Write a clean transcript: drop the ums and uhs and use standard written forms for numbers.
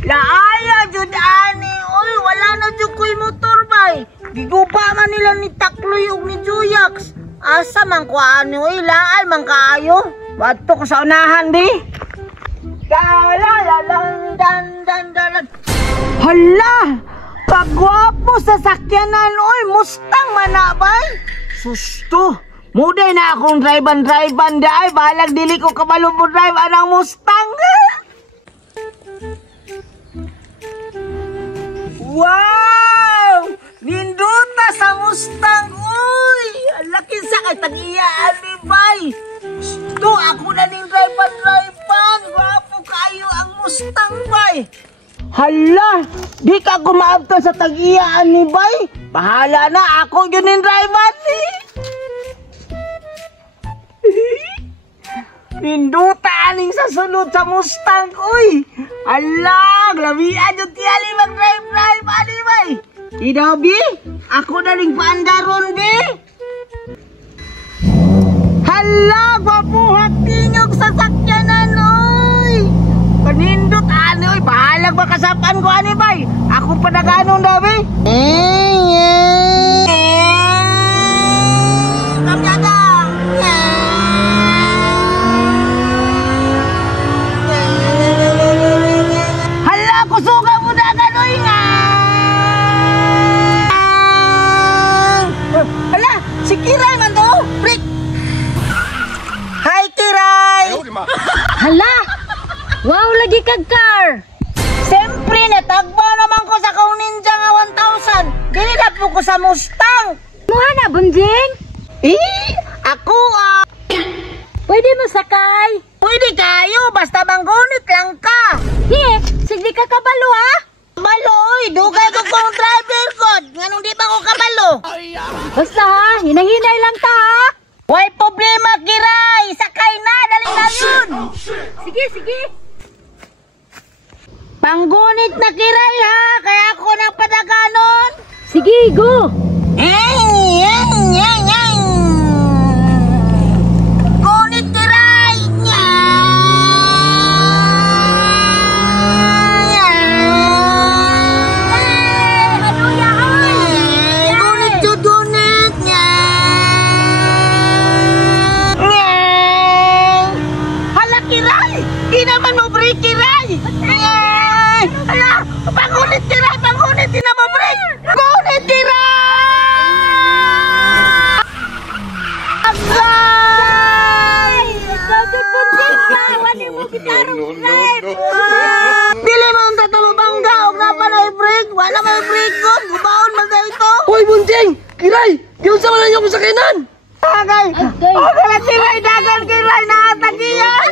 Laaya jud ani, oy wala na jud ko'y motor bay. Giguba man nila ni Takloy ug ni Juyax. Asa man ko ani, oy laay man kaayo. Bato ko sa unahan di. Hala! Pagwapo sa sakyanan, oy Mustang man na bay. Susto! Muday na akong drive-an di ay bahalag dili ko kabalo mo drive anang Mustang. Wow! Ninduta sa Mustang, uy! Ang laki sa kay tag-iyaan ni bay. Gusto ako na ning drive-an. Wapo kayo ang Mustang, bay. Hala! Di ka kumaabta sa tag-iyaan ni bay. Bahala na, ako yun ning drive-an. Ninduta aning sa sulod sa Mustang, uy! Ala, glabian yung tiyali mag-drive, ani bay! Ida, bi? Ako na rin paandaron, bi? Hala, gwapuhat ninyog sa sakyanan, uy! Panindot, ani, uy! Bahalag makasapan ko, ani bay! Ako pa nag-anong daw, bi? Kamyada! Kusuga mo na gano'y nga! Hala! Si Kiray man to! Break! Hi, Kiray! Hala! Wow, lagi kag car! Siyempre, natagbo naman ko sa kong Ninja nga 1,000! Dinilap mo ko sa Mustang! Muha na, Bunjing! Ako Pwede mo sakay! Pwede kayo, basta manggunit lang ka! Sige ka kabalo ha? Kabalo, oy! Dugay ko kong driver code! Nganong di ba ko kabalo? Basta ha, hinay-hinay lang ta ha? Way problema, Kiray! Sakay na! Daling na yun! Sige! Panggunit na, Kiray ha! Kaya ako nang padaganon! Sige, go! Gunit, Kiray! Di naman mo break, Kiray! Hala! Pangunit, Kiray! Pangunit! Di na mo break! Gunit, Kiray! Agay! Bakit po tingnan? Mo gitarong drive! Dili mo ang tatamabangga! Huwag na pa na i-break! Wala may break ko! Gubaon mo na ito! Hoy, Bunjing! Kiray! Yung sa man yung sakinan! Agay! Okay na, Kiray! Dagan, Kiray! Nakatagiyan!